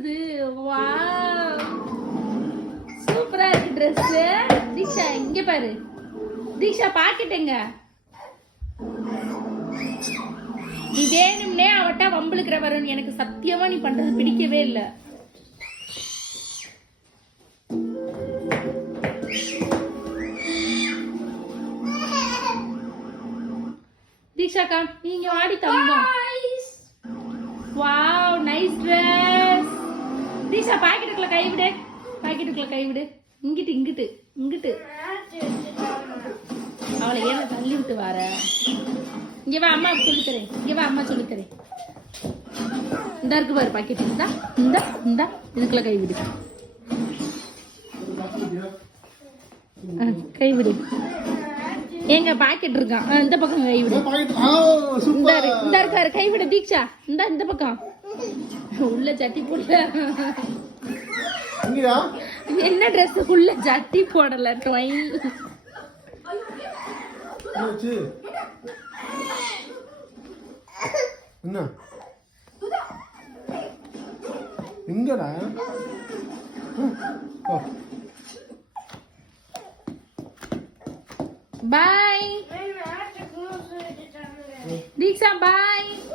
Wow சூப்பரா இருக்கு Dress. தீக்ஷா இங்க பாரு. தீக்ஷா பாக்கெட்டுங்க. நீ வேணும்னே அவட்ட வம்பளுக்குற வரணும். எனக்கு சத்தியமா நீ பண்றது பிடிக்கவே இல்லை. தீக்ஷாக்கா நீங்க வாடி தந்தோம். Wow nice Dress. தீக்ஷா பாக்கெட்டுக்குள்ள கை விடு. பாக்கெட்டுக்குள்ள கை விடு. இங்கிட்டு இங்கிட்டு இங்கிட்டு. அவளை ஏன் தள்ளி விட்டு வர? இங்க வா அம்மா சொல்லித்தரேன். இங்க வா அம்மா சொல்லித்தரேன். இந்த இருக்கு பாரு பாக்கெட். இந்த இந்த இந்த இதுக்குள்ள கை விடு. கை விடு. ஏங்க பாக்கெட் இருக்கான். இந்த பக்கம் கை விடு. இந்த இருக்காரு கை விடு தீக்ஷா. இந்த பக்கம் உள்ள சட்டி போடல. என்ன Dress உள்ள சட்டி போடல. என்ன எங்கடா? Bye. Diksha, bye.